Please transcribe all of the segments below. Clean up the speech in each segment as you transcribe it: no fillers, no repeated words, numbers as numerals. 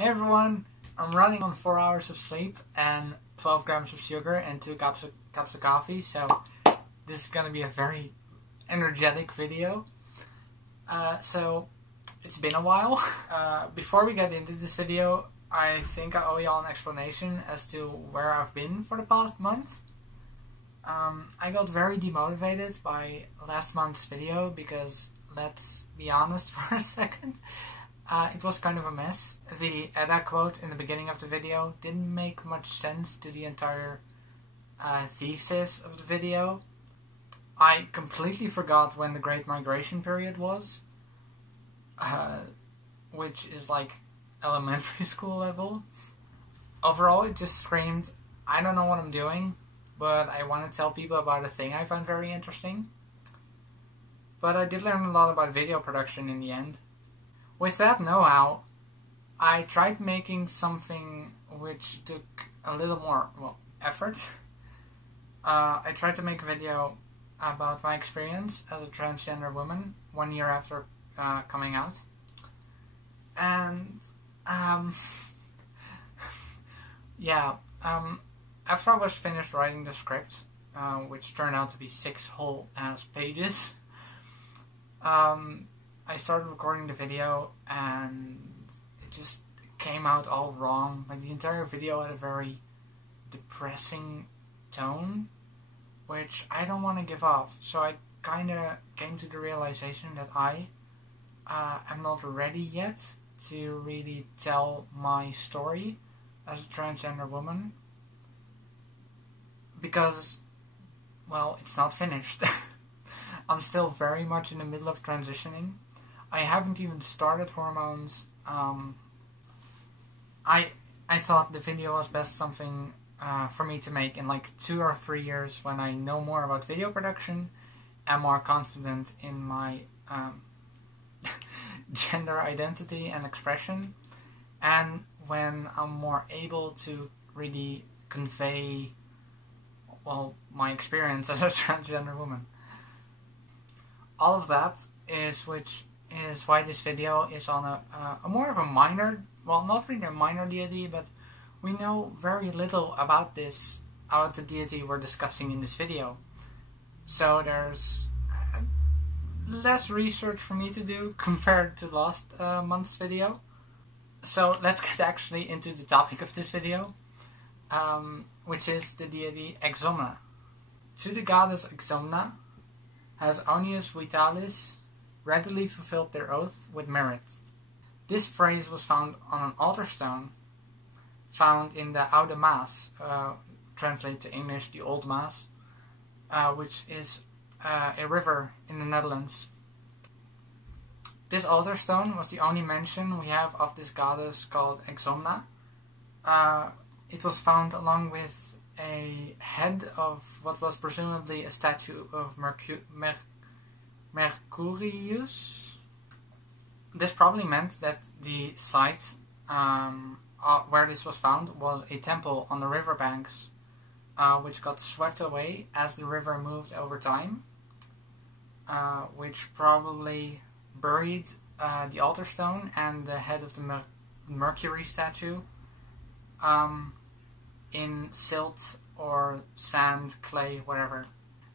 Hey everyone, I'm running on 4 hours of sleep and 12 grams of sugar and 2 cups of coffee, so this is gonna be a very energetic video. So it's been a while. Before we get into this video, I think I owe y'all an explanation as to where I've been for the past month. I got very demotivated by last month's video because, let's be honest for a second, it was kind of a mess. The Edda quote in the beginning of the video didn't make much sense to the entire thesis of the video. I completely forgot when the Great Migration period was, which is like elementary school level. Overall, it just screamed, I don't know what I'm doing, but I want to tell people about a thing I find very interesting. But I did learn a lot about video production in the end. With that know-how, I tried making something which took a little more, effort. I tried to make a video about my experience as a transgender woman 1 year after coming out. And, after I was finished writing the script, which turned out to be 6 whole ass pages, I started recording the video and it just came out all wrong. Like, the entire video had a very depressing tone, which I don't want to give off. So I kinda came to the realization that I am not ready yet to really tell my story as a transgender woman, because, well, it's not finished. I'm still very much in the middle of transitioning. I haven't even started hormones. I thought the video was best something for me to make in like 2 or 3 years when I know more about video production, am more confident in my gender identity and expression, and when I'm more able to really convey, well, my experience as a transgender woman. All of that is why this video is on a more of a minor, well, not really a minor deity, but we know very little about the deity we're discussing in this video. So there's less research for me to do compared to last month's video. So let's get actually into the topic of this video, which is the deity Exomna. To the goddess Exomna has Onius Vitalis readily fulfilled their oath with merit. This phrase was found on an altarstone found in the Oude Maas, translated to English the Old Maas, which is a river in the Netherlands. This altarstone was the only mention we have of this goddess called Exomna. It was found along with a head of what was presumably a statue of Mercurius. This probably meant that the site where this was found was a temple on the riverbanks, which got swept away as the river moved over time, which probably buried the altarstone and the head of the Mercury statue in silt or sand, clay, whatever.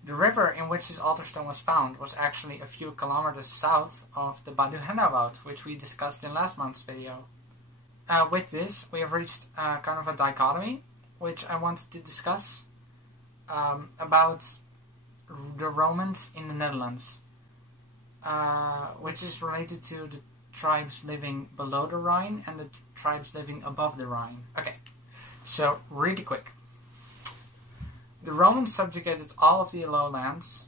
The river in which this altarstone was found was actually a few kilometers south of the Baduhennawoud, which we discussed in last month's video. With this, we have reached kind of a dichotomy, which I wanted to discuss, about the Romans in the Netherlands, which is related to the tribes living below the Rhine and the tribes living above the Rhine. Okay, so really quick. The Romans subjugated all of the lowlands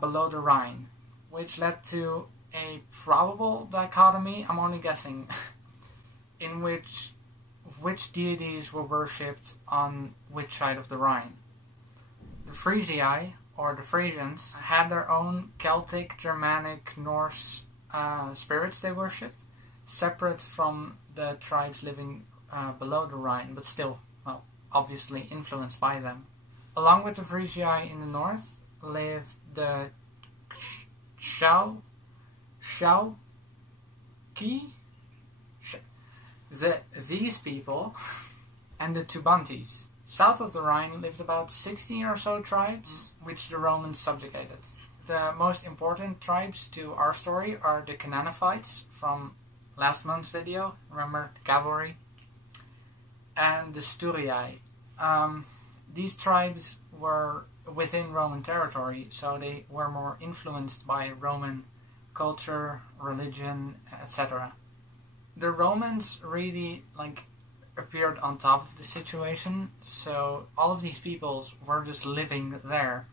below the Rhine, which led to a probable dichotomy, I'm only guessing, in which deities were worshipped on which side of the Rhine. The Frisia, or the Frisians, had their own Celtic, Germanic, Norse spirits they worshipped, separate from the tribes living below the Rhine, but still, well, obviously influenced by them. Along with the Frisia in the north lived the Shauki, These people and the Tubantes. South of the Rhine lived about 16 or so tribes, which the Romans subjugated. The most important tribes to our story are the Canaanophites from last month's video, remember, the cavalry, and the Sturii. These tribes were within Roman territory, so they were more influenced by Roman culture, religion, etc. The Romans really appeared on top of the situation, so all of these peoples were just living there,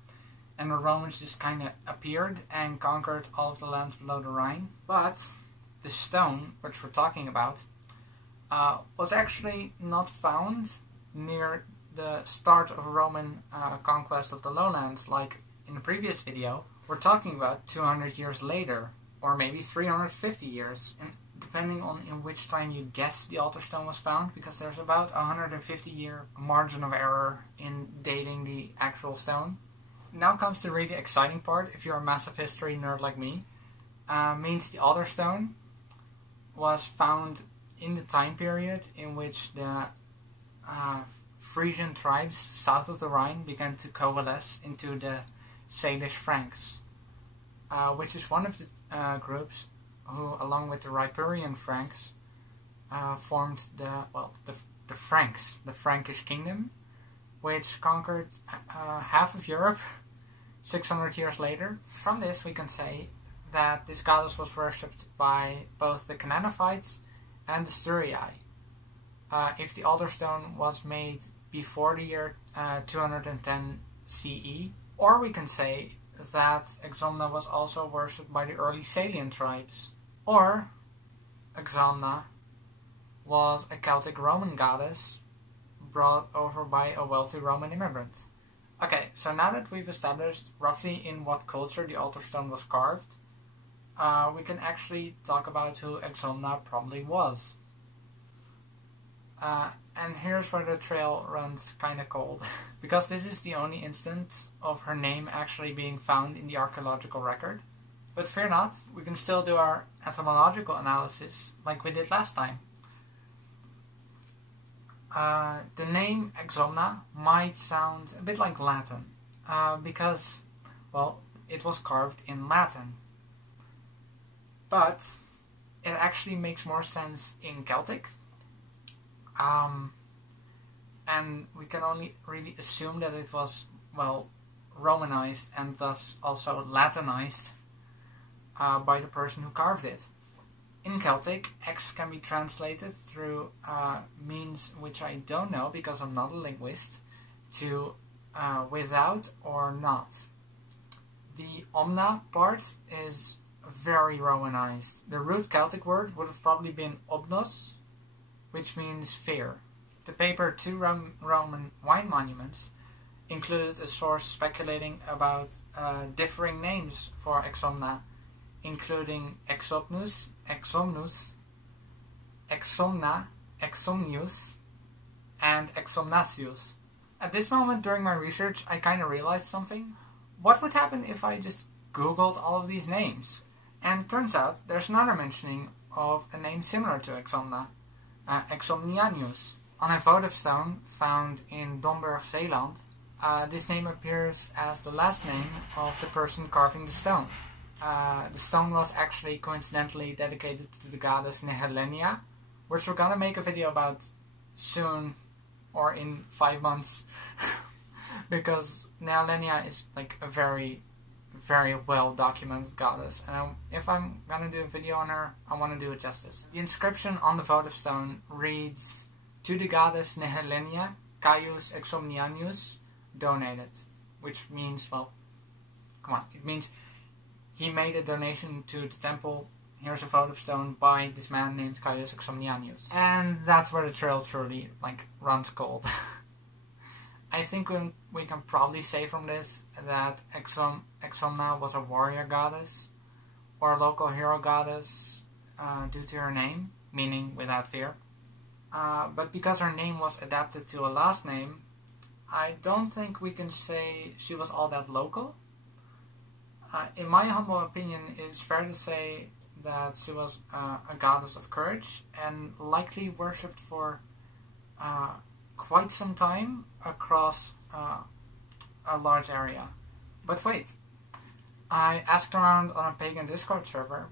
and the Romans just kind of appeared and conquered all of the lands below the Rhine. But the stone, which we're talking about, was actually not found near the start of Roman conquest of the Lowlands, like in the previous video. We're talking about 200 years later, or maybe 350 years, and depending on in which time you guess the altarstone was found, because there's about a 150-year margin of error in dating the actual stone. Now comes the really exciting part, if you're a massive history nerd like me. Means the altarstone was found in the time period in which the Frisian tribes south of the Rhine began to coalesce into the Salish Franks, which is one of the groups who, along with the Ripuarian Franks, formed the Franks, the Frankish kingdom, which conquered half of Europe 600 years later. From this we can say that this goddess was worshipped by both the Canaanophites and the Sturii. If the altarstone was made before the year 210 CE, or we can say that Exomna was also worshipped by the early Salian tribes, or Exomna was a Celtic Roman goddess brought over by a wealthy Roman immigrant. Okay, so now that we've established roughly in what culture the altarstone was carved, we can actually talk about who Exomna probably was. And here's where the trail runs kinda cold, because this is the only instance of her name actually being found in the archaeological record. But fear not, we can still do our etymological analysis like we did last time. The name Exomna might sound a bit like Latin, because, well, it was carved in Latin. But it actually makes more sense in Celtic. And we can only really assume that it was, well, Romanized and thus also Latinized by the person who carved it. In Celtic, X can be translated through means which I don't know because I'm not a linguist, to without or not. The omna part is very Romanized. The root Celtic word would have probably been obnos, which means fear. The paper Two Roman Wine Monuments included a source speculating about differing names for Exomna, including Exopnus, Exomnus, Exomna, Exomnius, and Exomnasius. At this moment during my research, I kind of realized something. What would happen if I just googled all of these names? And turns out there's another mentioning of a name similar to Exomna, Exomnianius. On a votive stone found in Domburg, Zeeland, this name appears as the last name of the person carving the stone. The stone was actually coincidentally dedicated to the goddess Nehelenia, which we're gonna make a video about soon, or in 5 months, because Nehelenia is like a very, very well documented goddess, and if I'm gonna do a video on her, I want to do it justice. The inscription on the votive stone reads, "To the goddess Nehelenia, Caius Exomnianius donated," which means, well, come on, it means he made a donation to the temple. Here's a votive stone by this man named Caius Exomnianius. And that's where the trail truly, runs cold. I think we can probably say from this that Exomna was a warrior goddess, or a local hero goddess, due to her name, meaning without fear. But because her name was adapted to a last name, I don't think we can say she was all that local. In my humble opinion, it's fair to say that she was a goddess of courage and likely worshipped for quite some time across a large area. But wait, I asked around on a pagan Discord server,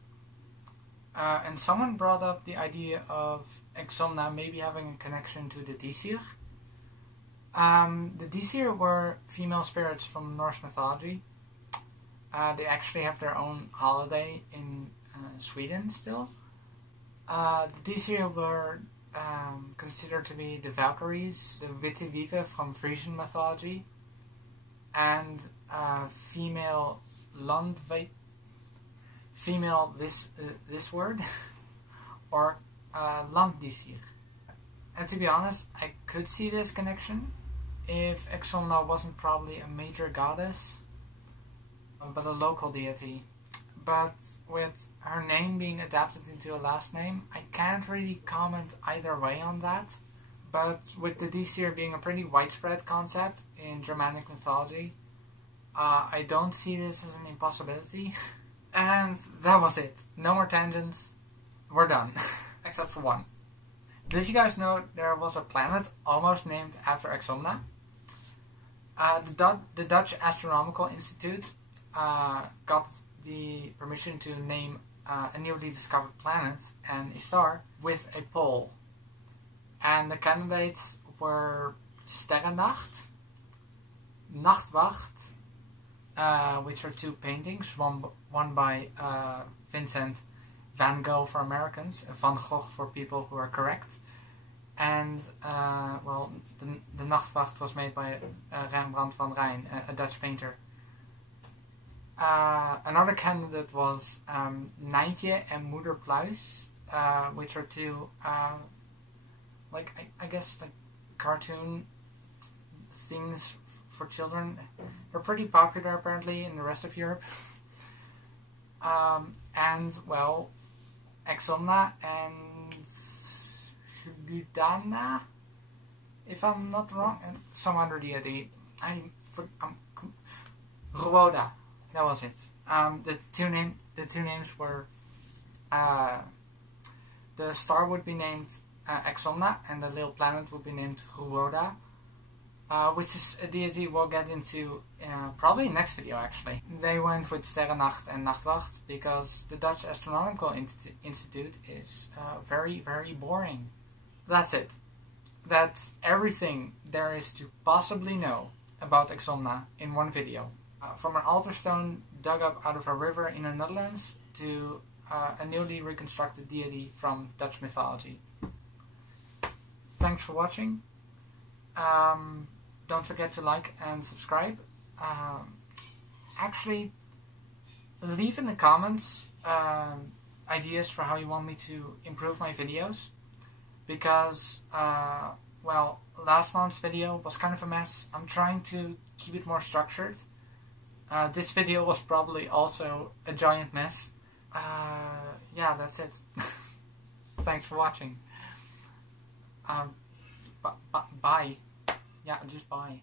and someone brought up the idea of Exomna maybe having a connection to the Disir. The Disir were female spirits from Norse mythology. They actually have their own holiday in Sweden still. The Disir were considered to be the Valkyries, the Witte Wieven from Frisian mythology, and female this word, or Landdisir. And to be honest, I could see this connection if Exomna wasn't probably a major goddess, but a local deity. But with her name being adapted into a last name, I can't really comment either way on that. But with the Disir being a pretty widespread concept in Germanic mythology, I don't see this as an impossibility. And that was it. No more tangents. We're done. Except for one. Did you guys know there was a planet almost named after Exomna? The Dutch Astronomical Institute got the permission to name a newly discovered planet and a star with a pole. And the candidates were Sterrennacht, Nachtwacht, which are two paintings, one by Vincent van Gogh for Americans, Van Gogh for people who are correct. And, well, the Nachtwacht was made by Rembrandt van Rijn, a Dutch painter. Another candidate was Nijntje and Moeder Pluis, which are two, like, I guess, like cartoon things for children. They're pretty popular, apparently, in the rest of Europe. And, well, Exomna and Gudana, if I'm not wrong, and some other deity. Rhoda. That was it. The two names were the star would be named Exomna, and the little planet would be named Rhoda, which is a deity we'll get into probably next video. Actually, they went with Sterrennacht and Nachtwacht because the Dutch Astronomical Institute is very, very boring. That's it. That's everything there is to possibly know about Exomna in one video. From an altarstone dug up out of a river in the Netherlands to a newly reconstructed deity from Dutch mythology. Thanks for watching. Don't forget to like and subscribe. Actually, leave in the comments ideas for how you want me to improve my videos. Because, well, last month's video was kind of a mess. I'm trying to keep it more structured. This video was probably also a giant mess. Yeah, that's it. Thanks for watching. Bye. Yeah, just bye.